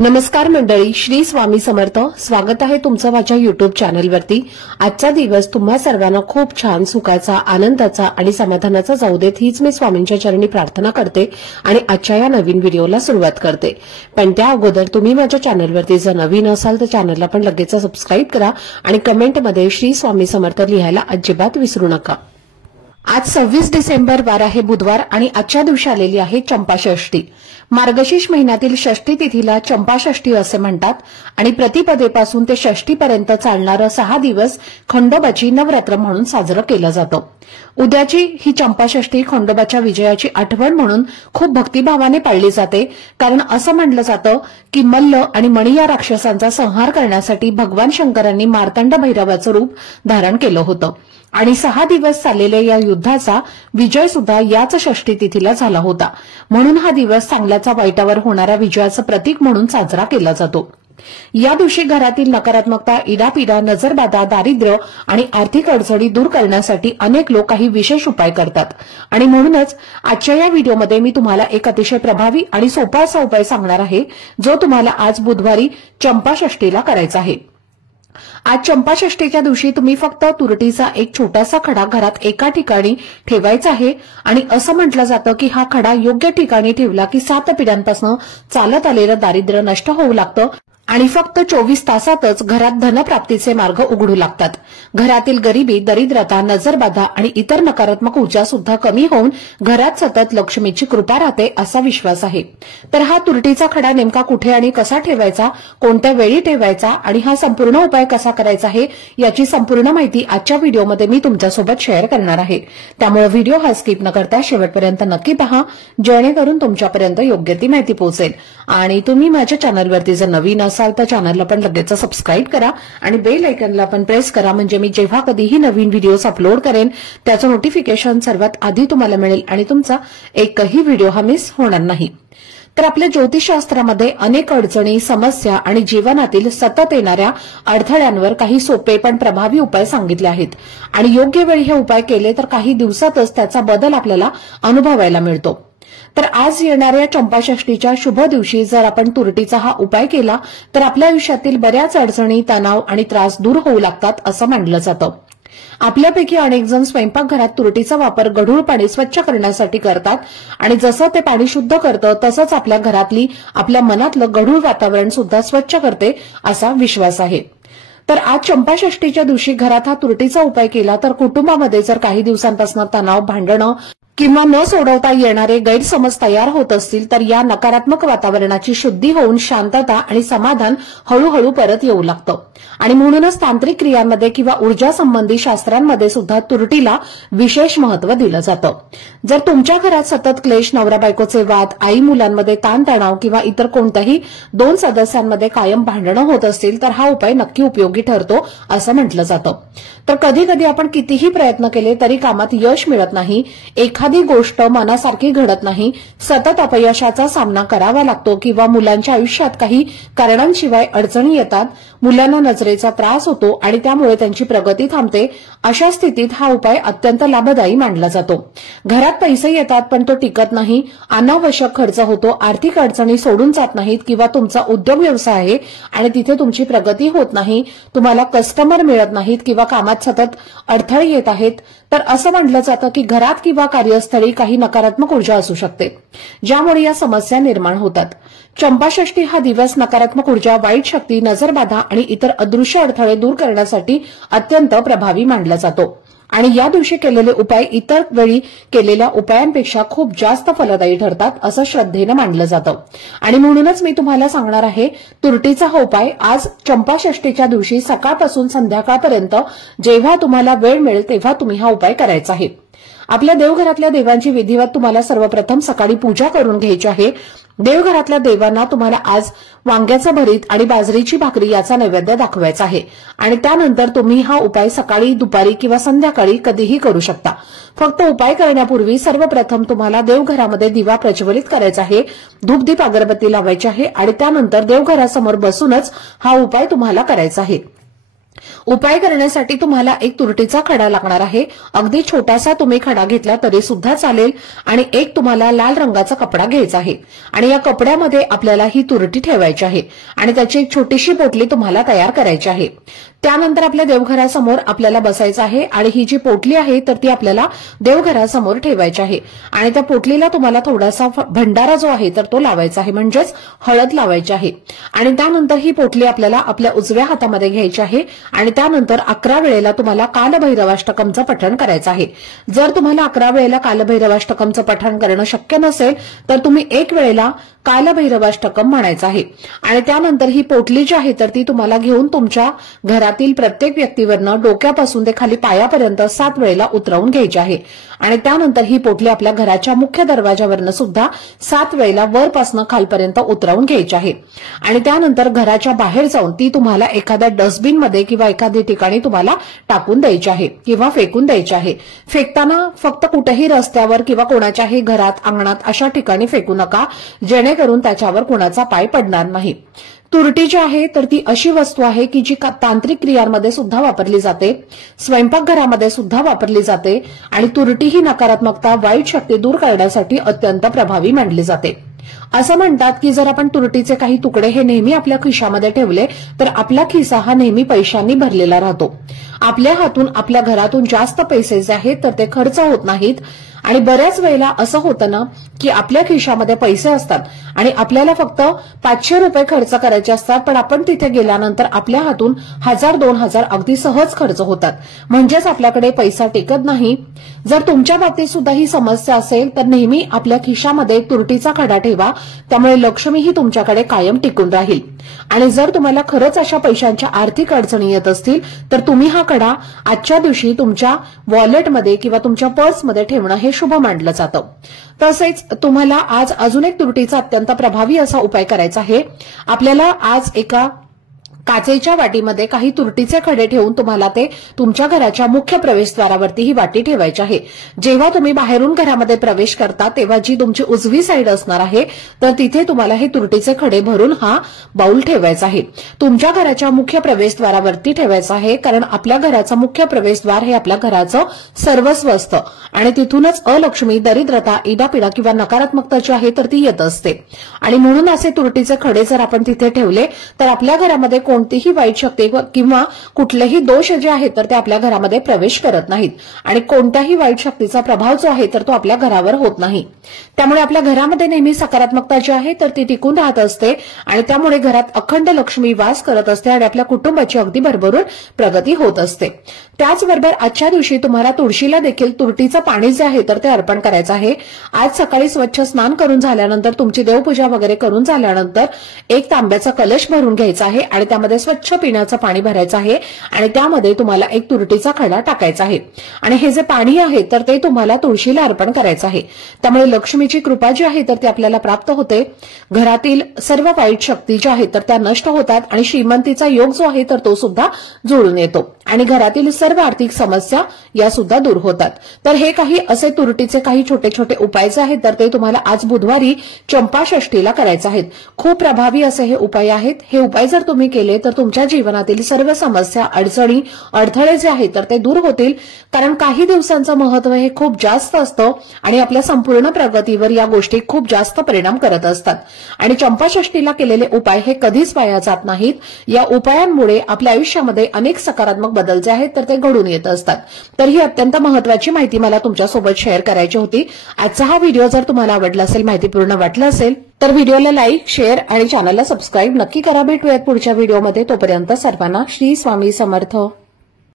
नमस्कार मंडळी, श्री स्वामी समर्थ. स्वागत आहे तुमचं माझ्या युट्यूब चॅनलवरती. आजचा दिवस तुम्हा सर्वांना खूप छान, सुखाचा, आनंदाचा आणि समाधानाचा जाऊ देत, हीच मी स्वामींच्या चरणी प्रार्थना करते आणि आजच्या या नवीन व्हिडिओला सुरुवात करते. पण त्या अगोदर तुम्ही माझ्या चॅनलवरती जर नवीन असाल तर चॅनलला पण लगेच सबस्क्राईब करा आणि कमेंटमध्ये श्री स्वामी समर्थ लिहायला अजिबात विसरू नका. आज 26 डिसेंबर वार आहे बुधवार आणि आजच्या दिवशी आलेली आहे चंपाषष्ठी. मार्गशीर्ष महिन्यातील षष्ठी तिथीला चंपाषष्ठी असे म्हणतात आणि प्रतिपदेपासून ते षष्ठीपर्यंत चालणारं 6 दिवस खंडोबाची नवरात्र म्हणून साजरं केलं जातं. उद्याची ही चंपाषष्ठी खंडोबाच्या विजयाची आठवण म्हणून खूप भक्तिभावाने पाळली जाते. कारण असं म्हटलं जातं की मल्ल आणि मणी या राक्षसांचा संहार करण्यासाठी भगवान शंकरांनी मार्तंड भैरवाचं रूप धारण केलं होतं आणि 6 दिवस चाललेल्या या युद्धाचा विजय सुद्धा याच षष्ठी तिथीला झाला होता. म्हणून हा दिवस चांगल्याचा वाईटावर होणाऱ्या विजयाचं प्रतीक म्हणून साजरा केला जातो. या दिवशी घरातील नकारात्मकता, इडापिडा, नजरबाधा, दारिद्र्य आणि आर्थिक अडचणी दूर करण्यासाठी अनेक लोक काही विशेष उपाय करतात आणि म्हणूनच आजच्या या व्हिडिओमध्ये मी तुम्हाला एक अतिशय प्रभावी आणि सोपा असा उपाय सांगणार आहे, जो तुम्हाला आज बुधवारी चंपाषष्ठीला करायचा आहे. आज चंपाषष्ठीच्या दिवशी तुम्ही फक्त तुरटीचा एक छोटासा खडा घरात एका ठिकाणी ठेवायचा आहे आणि असं म्हटलं जातं की हा खडा योग्य ठिकाणी ठेवला की 7 पिढ्यांपासून चालत आलेलं दारिद्र्य नष्ट होऊ लागतं आणि फक्त 24 तासातच घरात धनप्राप्तीचे मार्ग उघडू लागतात. घरातील गरिबी, दरिद्रता, नजरबाधा आणि इतर नकारात्मक ऊर्जा सुद्धा कमी होऊन घरात सतत लक्ष्मीची कृपा राहते असा विश्वास आहे. तर हा तुरटीचा खडा नेमका कुठे आणि कसा ठेवायचा, कोणत्या वेळी ठेवायचा आणि हा संपूर्ण उपाय कसा करायचा आहे याची संपूर्ण माहिती आजच्या व्हिडिओमध्ये मी तुमच्यासोबत शेअर करणार आहे. त्यामुळे व्हिडिओ हा स्किप न करता शेवटपर्यंत नक्की पहा, जेणेकरून तुमच्यापर्यंत योग्य ती माहिती पोहोचेल. आणि तुम्ही माझ्या चॅनलवरती जर नवीन असाल तर चॅनलला पण लगेच सबस्क्राईब करा आणि बेल आयकॉनला पण प्रेस करा, म्हणजे मी जेव्हा कधीही नवीन व्हिडिओज अपलोड करेन त्याचं नोटिफिकेशन सर्वात आधी तुम्हाला मिळेल आणि तुमचा एकही व्हिडिओ हा मिस होणार नाही. तर आपल्या ज्योतिषशास्त्रामध्ये अनेक अडचणी, समस्या आणि जीवनातील सतत येणाऱ्या अडथळ्यांवर काही सोपे पण प्रभावी उपाय सांगितले आहेत आणि योग्य वेळी हे उपाय केले तर काही दिवसातच त्याचा बदल आपल्याला अनुभवायला मिळतो. तर आज येणाऱ्या चंपाषष्ठीच्या शुभ दिवशी जर आपण तुरटीचा हा उपाय केला तर आपल्या आयुष्यातील बऱ्याच अडचणी, तणाव आणि त्रास दूर होऊ लागतात असं मानलं जातं. आपल्यापैकी अनेक जण स्वयंपाकघरात तुरटीचा वापर गढूळ पाणी स्वच्छ करण्यासाठी करतात आणि जसं ते पाणी शुद्ध करतं तसंच आपल्या घरातली, आपल्या मनातलं गढूळ वातावरण सुद्धा स्वच्छ करते असा विश्वास आहे. तर आज चंपाषष्ठीच्या दिवशी घरात हा तुरटीचा उपाय केला तर कुटुंबामध्ये जर काही दिवसांपासून तणाव, भांडणं किंवा न सोडवता येणारे गैरसमज तयार होत असतील तर या नकारात्मक वातावरणाची शुद्धी होऊन शांतता आणि समाधान हळूहळू परत येऊ लागतं. आणि म्हणूनच तांत्रिक क्रियांमध्ये किंवा ऊर्जा संबंधी शास्त्रांमध्ये सुद्धा तुरटीला विशेष महत्व दिलं जातं. जर तुमच्या घरात सतत क्लेश, नवरा बायकोचे वाद, आई मुलांमध्ये ताणतणाव किंवा इतर कोणत्याही 2 सदस्यांमध्ये कायम भांडणं होत असतील तर हा उपाय नक्की उपयोगी ठरतो असं म्हटलं जातं. तर कधी कधी आपण कितीही प्रयत्न केले तरी कामात यश मिळत नाही, एखादी गोष्ट मनासारखी घडत नाही, सतत अपयशाचा सामना करावा लागतो किंवा मुलांच्या आयुष्यात काही कारणांशिवाय अडचणी येतात, मुलांना नजरेचा त्रास होतो आणि त्यामुळे त्यांची प्रगती थांबते. अशा स्थितीत हा उपाय अत्यंत लाभदायी मानला जातो. घरात पैसे येतात पण तो टिकत नाही, अनावश्यक खर्च होतो, आर्थिक अडचणी सोडून जात नाहीत किंवा तुमचा उद्योग व्यवसाय आहे आणि तिथे तुमची प्रगती होत नाही, तुम्हाला कस्टमर मिळत नाहीत किंवा कामात सतत अडथळे येत आहेत, तर असं म्हटलं जातं की घरात किंवा कार्यस्थळी काही नकारात्मक ऊर्जा असू शकते, ज्यामुळे या समस्या निर्माण होतात. चंपाषष्ठी हा दिवस नकारात्मक ऊर्जा, वाईट शक्ती, नजरबाधा आणि इतर अदृश्य अडथळे दूर करण्यासाठी अत्यंत प्रभावी मानला जातो आणि या दिवशी केलेले उपाय इतर वेळी केलेल्या उपायांपेक्षा खूप जास्त फलदायी ठरतात असं श्रद्धेनं मानलं जातं. आणि म्हणूनच मी तुम्हाला सांगणार आहे, तुरटीचा हा उपाय आज चंपाषष्ठीच्या दिवशी सकाळपासून संध्याकाळपर्यंत जेव्हा तुम्हाला वेळ मिळेल तेव्हा तुम्ही हा उपाय करायचा आहे. आपल्या देवघरातल्या देवांची विधिवत तुम्हाला सर्वप्रथम सकाळी पूजा करून घ्यायची आहे. देवघरातल्या देवांना तुम्हाला आज वांग्याचं भरीत आणि बाजरीची भाकरी याचा नैवेद्य दाखवायचा आहे आणि त्यानंतर तुम्ही हा उपाय सकाळी, दुपारी किंवा संध्याकाळी कधीही करू शकता. फक्त उपाय करण्यापूर्वी सर्वप्रथम तुम्हाला देवघरामध्ये दिवा प्रज्वलित करायचा आहे, धूपदीप अगरबत्ती लावायची आहे आणि त्यानंतर देवघरासमोर बसूनच हा उपाय तुम्हाला करायचा आहे. उपाय करण्यासाठी तुम्हाला एक तुरटीचा खडा लागणार आहे। अगदी छोटासा तुम्ही खडा घेतला तरी सुद्धा चालेल आणि एक तुम्हाला लाल रंगाचा कपडा घ्यायचा आहे आणि या कपड्यामध्ये आपल्याला ही तुरटी ठेवायची आहे आणि त्याची एक छोटीशी पोटली तुम्हाला तयार करायची आहे। त्यानंतर आपल्या देवघरासमोर आपल्याला बसायचं आहे आणि ही जी पोटली आहे तर ती आपल्याला देवघरासमोर ठेवायची आहे आणि त्या पोटलीला तुम्हाला थोडासा भंडारा जो आहे तर तो लावायचा आहे, म्हणजेच हळद लावायची आहे आणि त्यानंतर ही पोटली आपल्याला आपल्या उजव्या हातामध्ये घ्यायची आहे आणि त्यानंतर 11 वेळेला तुम्हाला कालभैरवाष्टकमचं पठण करायचं आहे। जर तुम्हाला 11 वेळेला कालभैरवाष्टकमचं पठण करणं शक्य नसेल तर तुम्ही 1 वेळेला कालभैरवाष्टकम म्हणायचं आहे आणि त्यानंतर ही पोटली जी आहे तर ती तुम्हाला घेऊन तुमच्या घरातील प्रत्येक व्यक्तीवरनं डोक्यापासून ते खाली पायापर्यंत 7 वेळेला उतरवून घ्यायची आहे आणि त्यानंतर ही पोटली आपल्या घराच्या मुख्य दरवाजावरनं सुद्धा 7 वेळेला वरपासून खालपर्यंत उतरवून घ्यायची आहे आणि त्यानंतर घराच्या बाहेर जाऊन ती तुम्हाला एखाद्या डस्टबिनमध्ये किंवा एखाद्या ठिकाणी तुम्हाला टाकून द्यायची आहे किंवा फेकून द्यायची आहे। फेकताना फक्त कुठेही रस्त्यावर किंवा कोणाच्याही घरात अंगणात अशा ठिकाणी फेकू नका जेणेकरून त्याच्यावर कोणाचा पाय पडणार नाही। तुरटी जी आहे तर ती अशी वस्तू आहे की जी तांत्रिक क्रियांमध्ये सुद्धा वापरली जाते, स्वयंपाकघरामध्ये सुद्धा वापरली जाते आणि तुरटी ही नकारात्मकता वाईट शक्ती दूर करण्यासाठी अत्यंत प्रभावी मानली जाते। असं म्हणतात की जर आपण तुरटीचे काही तुकडे हे नेहमी आपल्या खिशामध्ये ठेवले तर आपला खिसा हा नेहमी पैशांनी भरलेला राहतो। आपल्या हातून आपल्या घरातून जास्त पैसे जे आहेत तर ते खर्च होत नाहीत आणि बऱ्याच वेळेला असं होतं ना की आपल्या खिशामध्ये पैसे असतात आणि आपल्याला फक्त 500 रुपये खर्च करायचे असतात, पण आपण तिथे गेल्यानंतर आपल्या हातून 1000-2000 अगदी सहज खर्च होतात, म्हणजेच आपल्याकडे पैसा टिकत नाही। जर तुमच्या बाबतीत सुद्धा ही समस्या असेल तर नेहमी आपल्या खिशामध्ये तुरटीचा खडा ठेवा, त्यामुळे लक्ष्मी ही तुमच्याकडे कायम टिकून राहील। आणि जर तुम्हाला खरंच अशा पैशांच्या आर्थिक अडचणी येत असतील तर तुम्ही हा खडा आजच्या दिवशी तुमच्या वॉलेटमध्ये किंवा तुमच्या पर्समध्ये ठेवणं हे शुभ मानलं जातं। तसेच तुम्हाला आज अजून एक तुरटीचा अत्यंत प्रभावी असा उपाय करायचा आहे। आपल्याला आज एका काचेच्या वाटीमध्ये काही तुरटीचे खडे ठेवून तुम्हाला ते तुमच्या घराच्या मुख्य प्रवेशद्वारावरती ही वाटी ठेवायची आहे। जेव्हा तुम्ही बाहेरून घरामध्ये प्रवेश करता तेव्हा जी तुमची उजवी साईड असणार आहे तर तिथे तुम्हाला हे तुरटीचे खडे भरून हा बाउल ठेवायचा आहे। तुमच्या घराच्या मुख्य प्रवेशद्वारावरती ठेवायचा आहे, कारण आपल्या घराचं मुख्य प्रवेशद्वार हे आपल्या घराचं सर्वस्व असतं आणि तिथूनच अलक्ष्मी, दरिद्रता, इडापिडा किंवा नकारात्मकता जी आहे तर ती येत असते आणि म्हणून असे तुरटीचे खडे जर आपण तिथे ठेवले तर आपल्या घरामध्ये कोणतीही वाईट शक्ती किंवा कुठलेही दोष जे आहेत तर ते आपल्या घरामध्ये प्रवेश करत नाहीत आणि कोणत्याही वाईट शक्तीचा प्रभाव जो आहे तर तो आपल्या घरावर होत नाही। त्यामुळे आपल्या घरामध्ये नेहमी सकारात्मकता जी आहे तर ती टिकून राहत असते आणि त्यामुळे घरात अखंड लक्ष्मी वास करत असते आणि आपल्या कुटुंबाची अगदी भरभरून प्रगती होत असते। त्याचबरोबर आजच्या दिवशी तुम्हाला तुळशीला देखील तुरटीचं पाणी जे आहे तर ते अर्पण करायचं आहे। आज सकाळी स्वच्छ स्नान करून झाल्यानंतर तुमची देवपूजा वगैरे करून झाल्यानंतर एक तांब्याचा कलश भरून घ्यायचा आहे आणि त्यामध्ये स्वच्छ पिण्याचं पाणी भरायचं आहे आणि त्यामध्ये तुम्हाला एक तुरटीचा खडा टाकायचा आहे आणि हे जे पाणी आहे तर ते तुम्हाला तुळशीला अर्पण करायचं आहे। त्यामुळे लक्ष्मीची कृपा जी आहे तर ती आपल्याला प्राप्त होते, घरातील सर्व वाईट शक्ती ज्या आहेत तर त्या नष्ट होतात आणि श्रीमंतीचा योग जो आहे तर तो सुद्धा जुळून येतो आणि घरातील सर्व आर्थिक समस्या या सुद्धा दूर होतात। तर हे काही असे तुरटीचे काही छोटे छोटे उपाय जे आहेत तर ते तुम्हाला आज बुधवारी चंपाषष्ठीला करायचे आहेत। खूप प्रभावी असे हे उपाय आहेत। हे उपाय जर तुम्ही केले तर तुमच्या जीवनातील सर्व समस्या, अडचणी, अडथळे जे आहेत तर ते दूर होतील, कारण काही दिवसांचं महत्व हे खूप जास्त असतं आणि आपल्या संपूर्ण प्रगतीवर या गोष्टी खूप जास्त परिणाम करत असतात आणि चंपाषष्ठीला केलेले उपाय हे कधीच वाया जात नाहीत। या उपायांमुळे आपल्या आयुष्यामध्ये अनेक सकारात्मक बदल जे आहेत तर ते घडून येत असतात। तर ही अत्यंत महत्वाची माहिती मला तुमच्यासोबत शेअर करायची होती। आजचा हा व्हिडिओ जर तुम्हाला आवडला असेल, माहितीपूर्ण वाटला असेल तर व्हिडिओला लाईक, शेअर आणि चॅनलला सबस्क्राईब नक्की करा। भेटूयात पुढच्या व्हिडिओमध्ये, तोपर्यंत सर्वांना श्री स्वामी समर्थ।